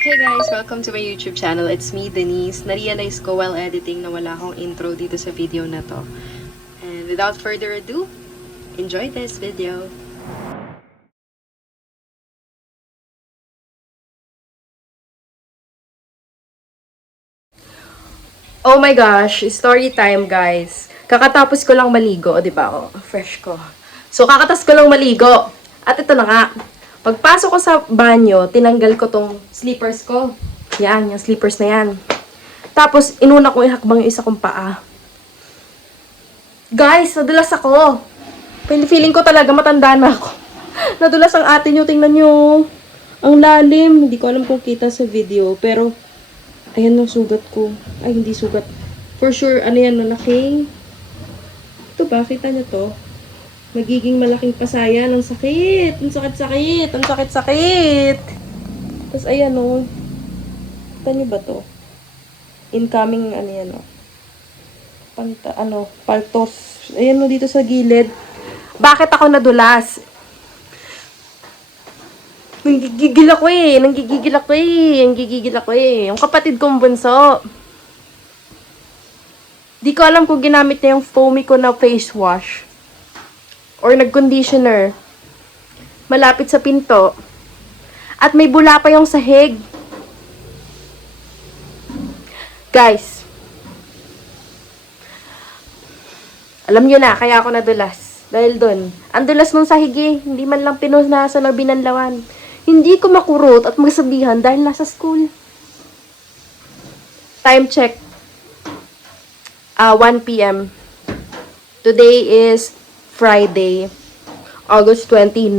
Hey guys! Welcome to my YouTube channel. It's me, Denise. Na-realize ko while editing na wala akong intro dito sa video na to. And without further ado, enjoy this video! Oh my gosh! Story time, guys! Kakatapos ko lang maligo, di ba? Oh, fresh ko. So, kakatas ko lang maligo. At ito na nga. Pagpasok ko sa banyo, tinanggal ko tong slippers ko. Yan, yung slippers na yan. Tapos, inuna ko ihakbang yung isa kong paa. Guys, nadulas ako. Feeling ko talaga matanda na ako. Nadulas ang ate nyo, tingnan nyo. Ang lalim. Hindi ko alam kung kita sa video. Pero, ayan yung sugat ko. Ay, hindi sugat. For sure, ano yan, malaking. Ito ba? Kita nyo to? Magiging malaking pasayan. Ang sakit. Ang sakit-sakit. Ang sakit-sakit. Tapos, ayan o. Kita nyo ba to? Incoming, ano yan o. Paltos. Ayan o, dito sa gilid. Bakit ako nadulas? Nanggigigil ako eh. Nanggigigil ako eh. Yung kapatid kong bunso. Di ko alam kung ginamit niya yung foamy ko na face wash. Or nag-conditioner. Malapit sa pinto. At may bula pa yung sahig. Guys. Alam nyo na, kaya ako nadulas. Dahil dun. Ang dulas nung sahig eh. Hindi man lang pinunasan o binanlawan. Hindi ko makurot at magsabihan dahil nasa school. Time check. 1 p.m. Today is Friday, August 29.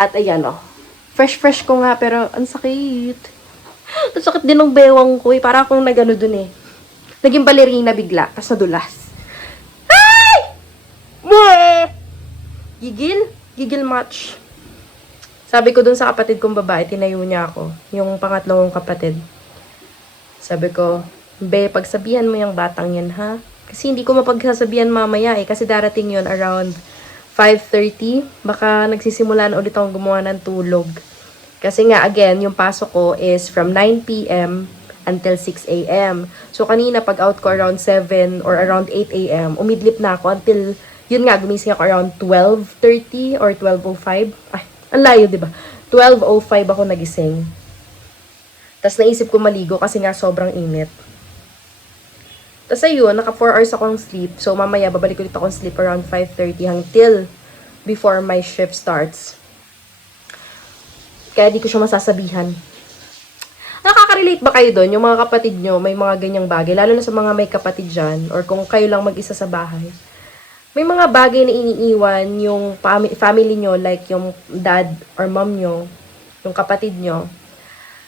At ayan o. Fresh ko nga pero ang sakit. Ang sakit din ng bewang ko eh. Para akong nagano dun eh. Naging balerina bigla. Tapos nadulas. Ay! Gigil? Gigil much. Sabi ko dun sa kapatid kong babae, tinayo niya ako. Yung pangatlong kapatid. Sabi ko, Be, pagsabihan mo yung batang yan, ha? Kasi hindi ko mapagsasabihan mamaya eh. Kasi darating yun around 5:30. Baka nagsisimula na ulit akong gumawa ng tulog. Kasi nga, again, yung pasok ko is from 9 p.m. until 6 a.m. So, kanina pag out ko around 7 or around 8 a.m., umidlip na ako until, yun nga, gumising ako around 12:30 or 12:05. Ay, ang layo, diba? 12:05 ako nagising. Tapos naisip ko maligo kasi nga sobrang init. Tapos ayun, naka 4 hours akong sleep. So mamaya, babalik ulit akong sleep around 5:30 until before my shift starts. Kaya di ko siya masasabihan. Nakaka-relate ba kayo doon? Yung mga kapatid nyo, may mga ganyang bagay. Lalo na sa mga may kapatid dyan. Or kung kayo lang mag-isa sa bahay. May mga bagay na iniiwan yung family nyo, like yung dad or mom nyo, yung kapatid nyo,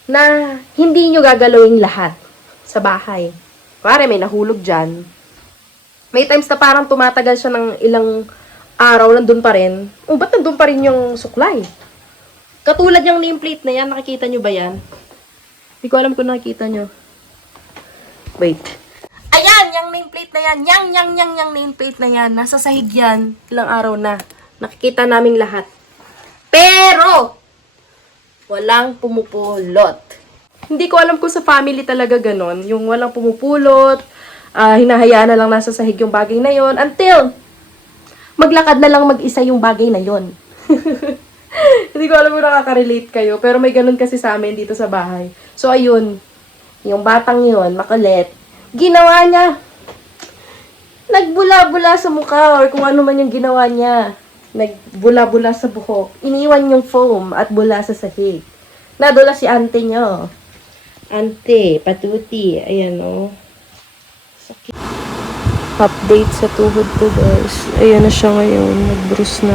na hindi nyo gagalawin lahat sa bahay. Pare, may nahulog dyan. May times na parang tumatagal siya ng ilang araw, nandun pa rin. Oh, ba't nandun pa rin yung suklay? Katulad yung nameplate na yan, nakikita nyo ba yan? Hindi ko alam kung nakikita nyo. Wait. Ayan, yung nameplate na yan. Yang nameplate na yan. Nasa sahig yan. Ilang araw na. Nakikita naming lahat. Pero, walang pumupulot. Hindi ko alam kung sa family talaga ganon. Yung walang pumupulot, hinahayaan na lang nasa sahig yung bagay na yon until maglakad na lang mag-isa yung bagay na yon. Hindi ko alam kung nakaka-relate kayo. Pero may ganon kasi sa amin dito sa bahay. So, ayun. Yung batang yon makulit. Ginawa niya. Nagbula-bula sa mukha or kung ano man yung ginawa niya. Nagbula-bula sa buhok. Iniwan yung foam at bula sa sahig. Nadula si ante niyo. Ante, patuti. Ayan o. Sakit. Update sa tuhod ko, guys. Ayan na siya ngayon. Nag-bruise na.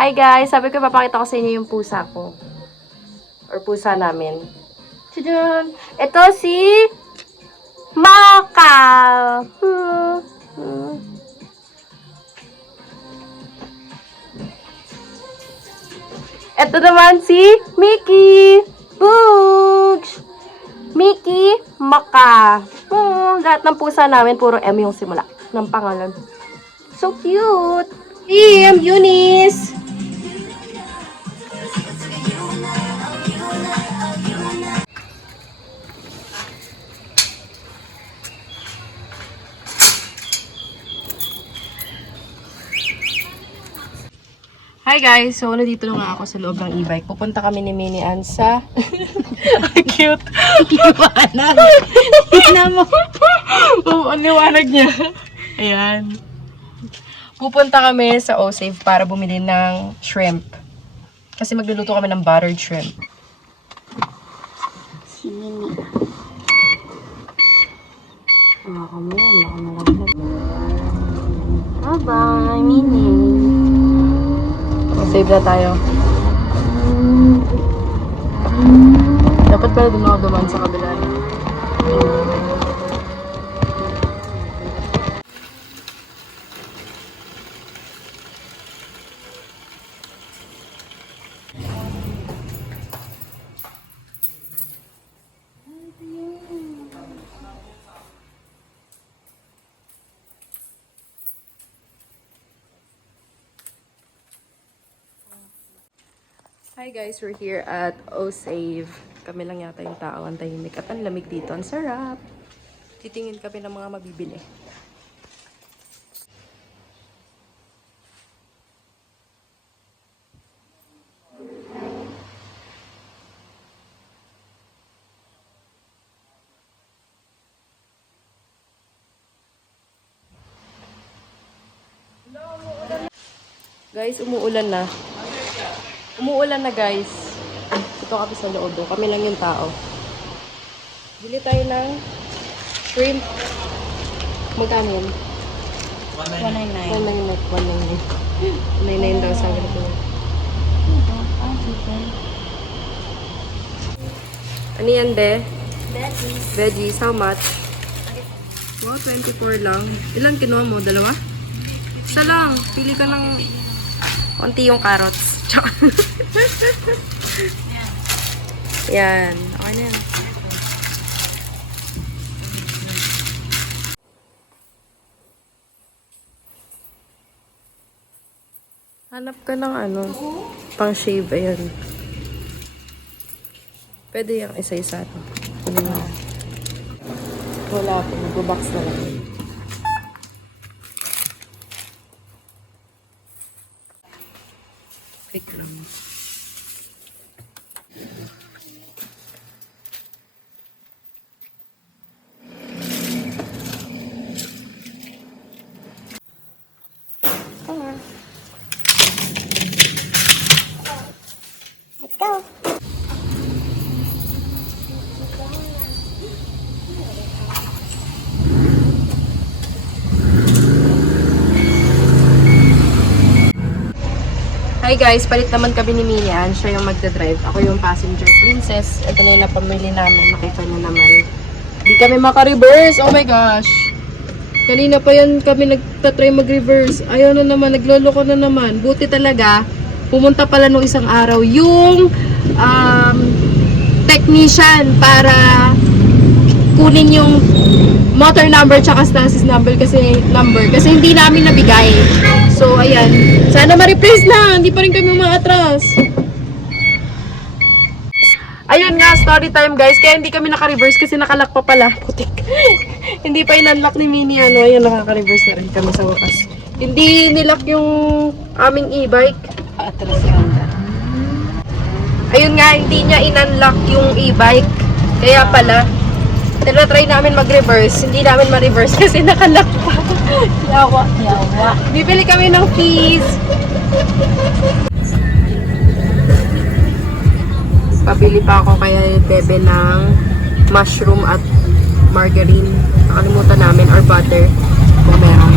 Hi guys! Sabi ko papakita ko sa inyo yung pusa ko. Or pusa namin. Tadaan! Ito si Maka. Ito naman si Mickey. Boogs! Mickey, Maka. Lahat ng pusa namin, puro M yung simula ng pangalan. So cute! I'm Eunice! Hi guys! So, nandito na nga ako sa loob ng e-bike. Pupunta kami ni Minnie Ann sa... Cute! Liwanag! Tignan mo! Ang liwanag niya. Ayan. Pupunta kami sa O-Save para bumili ng shrimp. Kasi magluluto kami ng buttered shrimp. Si Minnie. Bye-bye, Minnie. Save na tayo. Dapat pala doon ako dumaan sa kabila. Hi guys, we're here at O-Save. Kami lang yata yung tao, ang tahimik at ang lamig dito. Ang sarap! Titingin kami ng mga mabibili. Guys, umuulan na. Umuulan na guys. Ito kami sa loob. Kami lang yung tao. Bili tayo ng shrimp. Magkano yun? 199. 199 daw sabi ko. Ano yan, de? Veggies. Veggies. How much? Wow, 24 lang. Ilan kinuha mo? Dalawa? Isa lang. Pili ka ng konti yung carrots. Yan. Okay na yan. Hanap ka ng ano, pang shave. Ayan. Pwede yung isa-isa. Wala po. Mag-box na lang. Quick lang. Let's go. Hi guys, palit naman kami ni Minnie Ann. Siya yung magdadrive. Ako yung passenger princess. Ito na yung napamili namin. Makita niyo naman. Hindi kami maka-reverse. Oh my gosh. Kanina pa yan kami nagtatry mag-reverse. Ayaw na naman. Nagloloko na naman. Buti talaga. Pumunta pala nung isang araw yung technician para kunin yung motor number tsaka chassis number kasi hindi namin nabigay. So ayan, sana ma-replace na, hindi pa rin kami umaatras. Ayun nga, story time guys, kaya hindi kami naka-reverse kasi nakalock pa pala. Putik. Hindi pa in-unlock ni Minnie, ano, ayun, nakaka-reverse na rin kami sa wakas. Hindi nilock yung aming e-bike. Atras ganda. Ayun nga, hindi niya in-unlock yung e-bike. Kaya pala, tinatry namin mag-reverse. Hindi namin ma-reverse kasi nakalock pa. Yawa. Bibili kami ng fees. Pabili pa ako kaya bebe ng mushroom at margarine. Nakalimutan namin, or butter kung meron.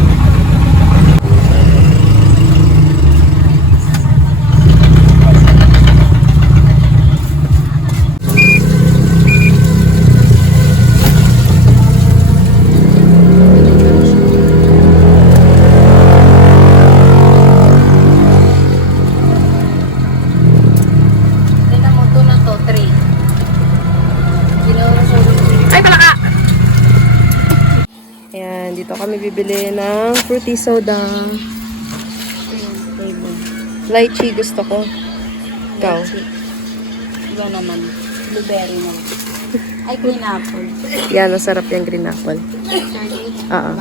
kami bibili ng fruity soda. Lychee gusto ko. Ikaw? Iba naman. Blueberry naman. Ay, green apple. Yan, masarap yung green apple. 30. Oo.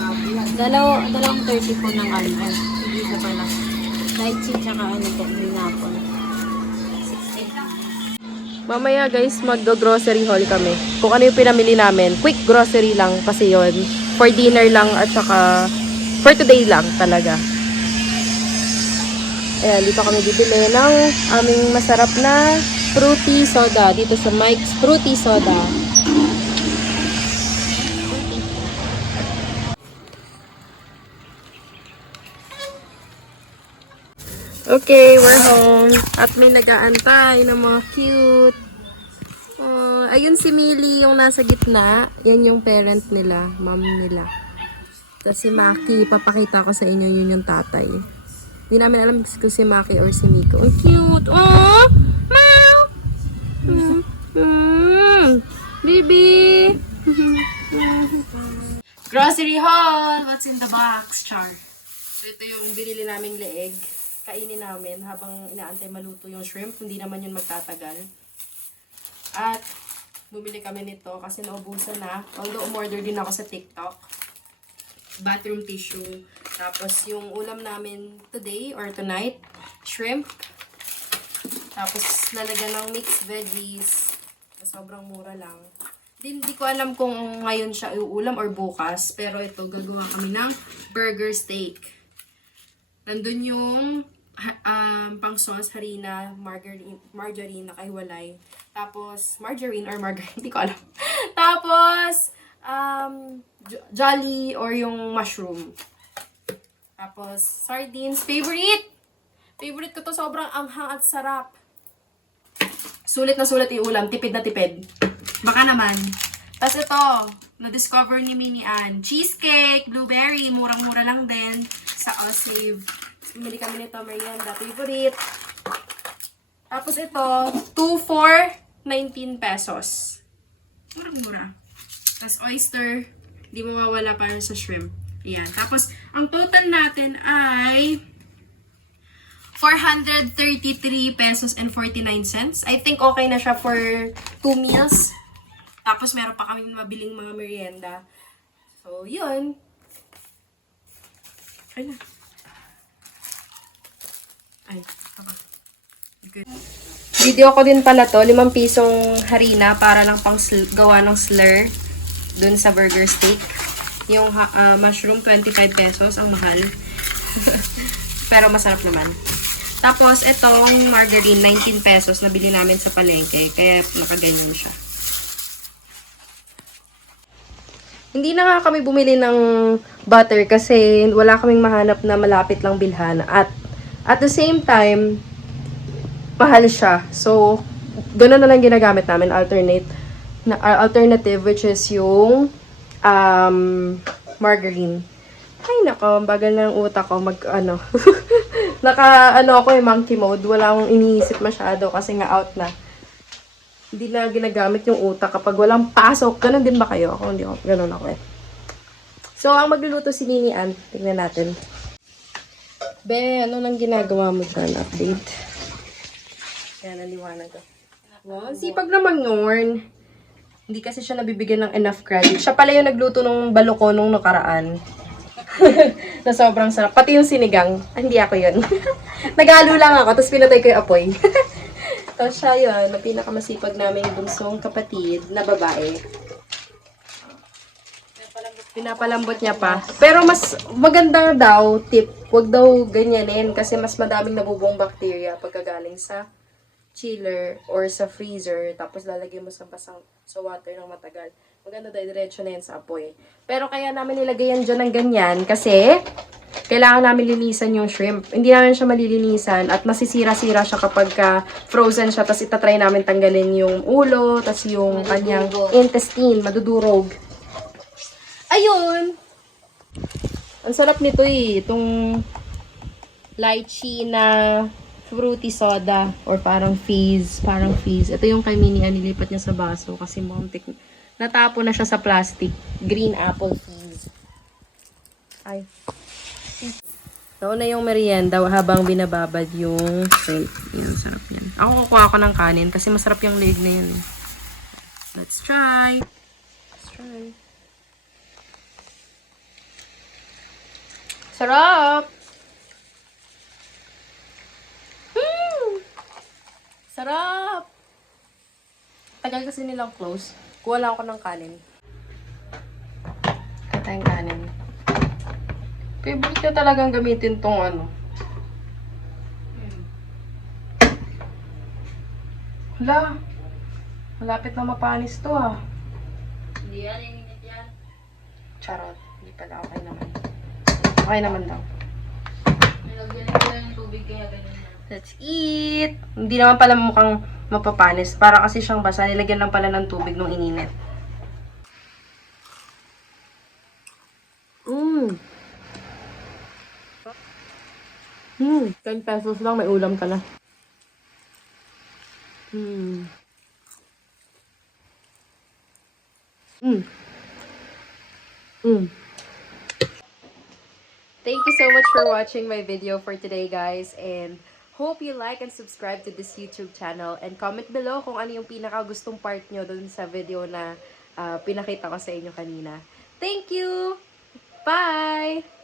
Dalawang 30 po ng ano. Hindi isa pala. Lychee tsaka ano po, green apple. 16. Mamaya guys, mag-grocery haul kami. Kung ano yung pinamili namin. Quick grocery lang kasi yon. For dinner lang at saka for today lang talaga. Ayan, dito kami bibili ng aming masarap na fruity soda. Dito sa Mike's Fruity Soda. Okay, we're home. At may nag-aantay ng mga cute. Oh, ayun si Millie yung nasa gitna. Yan yung parent nila, mom nila. Tapos si Maki, papakita ko sa inyo yun yung tatay. Hindi namin alam kung si Maki or si Miko. Ang cute! Oh! Meow! Baby! Grocery haul! What's in the box, Char? So, ito yung binili naming leeg. Kainin namin habang inaantay maluto yung shrimp. Hindi naman yun magtatagal. At bumili kami nito kasi naubusan na. Although umorder din ako sa TikTok. Bathroom tissue. Tapos yung ulam namin today or tonight, shrimp. Tapos lalagyan ng mixed veggies. Sobrang mura lang. Hindi ko alam kung ngayon siya iuulam or bukas. Pero ito, gagawa kami ng burger steak. Nandun yung pang sauce, harina, margarine nakahiwalay. Tapos, margarine or margarine, hindi ko alam. Tapos, jolly or yung mushroom. Tapos, sardines. Favorite! Favorite ko to, sobrang anghang at sarap. Sulit na sulit yung ulam, tipid na tipid. Baka naman. Tapos ito, na-discover ni Mini Ann. Cheesecake, blueberry, murang-mura lang din sa Osave. Bumili kami nito, merienda, favorite. Tapos ito, 2 for 19 pesos. Murang-mura. Tapos oyster, di mawawala para sa shrimp. Ayan. Tapos, ang total natin ay 433 pesos and 49 cents. I think okay na siya for 2 meals. Tapos, meron pa kami mabiling mga merienda. So, yun. Ay na. Ay, tama. Good. Video ko din pala to. 5 pisong harina para lang pang gawa ng slur dun sa burger steak. Yung mushroom, 25 pesos. Ang mahal. Pero masarap naman. Tapos, itong margarine, 19 pesos. Nabili namin sa palengke. Kaya nakaganyan siya. Hindi na nga kami bumili ng butter kasi wala kaming mahanap na malapit lang bilhan. At the same time, mahal siya. So, gano'n na lang ginagamit namin. Alternative, which is yung margarine. Ay, nako, bagal na ng utak ko ako monkey mode. Wala akong iniisip masyado kasi nga out na. Hindi na ginagamit yung utak kapag walang pasok. Ganon din ba kayo? Ako, hindi ako. Ganon ako eh. So, ang magluluto si Nini Ann. Tignan natin. Be, ano nang ginagawa mo dyan? Update. Yan, naliwanag ko. Wow, sipag naman yun. Hindi kasi siya nabibigyan ng enough credit. Siya pala yung nagluto ng baloko nung nakaraan. Na sobrang sarap. Pati yung sinigang. Hindi ako yun. Naghalo lang ako, tapos pinatay ko yung apoy. Tapos siya yun, na pinakamasipag namin bunsong kapatid na babae. Pinapalambot niya pa. Pero mas maganda daw, tip, huwag daw ganyanin kasi mas madaming nabubong bacteria pagkagaling sa chiller or sa freezer. Tapos lalagyan mo sa water ng matagal. Maganda daw, diretso na yan sa apoy. Pero kaya namin nilagay yan dyan ng ganyan kasi kailangan namin linisan yung shrimp. Hindi namin siya malilinisan at masisira-sira siya kapag frozen siya. Tapos itatry namin tanggalin yung ulo, tapos yung kanyang intestine, madudurog. Ayun! Ang sarap nito eh. Itong lychee na fruity soda or parang fizz. Ito yung kay Mini nilipat niya sa baso kasi muntik. Natapo na siya sa plastic. Green apple fizz. Ay. Nauna yung merienda habang binababad yung steak. Yan, sarap yan. Ako kukuha ako ng kanin kasi masarap yung leg na yun. Let's try. Let's try. Sarap! Sarap! Tagal kasi nilang close. Kuha lang ako ng kanin. Kaya tayong kanin. Favorite ko talagang gamitin tong ano. Hala. Malapit na mapanis to ah. Hindi yan, init yan. Charot. Hindi pala. Okay naman. Okay naman daw. Nilagyan ko lang ng tubig kaya ganun na. Let's eat! Hindi naman pala mukhang mapapanis. Para kasi siyang basa. Nilagyan lang pala ng tubig nung ininit. Mmm. 10 pesos lang. May ulam ka na. Mmm. Mmm. Mmm. Thank you so much for watching my video for today, guys. And hope you like and subscribe to this YouTube channel. And comment below kung ano yung pinaka-gustong part nyo dun sa video na pinakita ko sa inyo kanina. Thank you! Bye!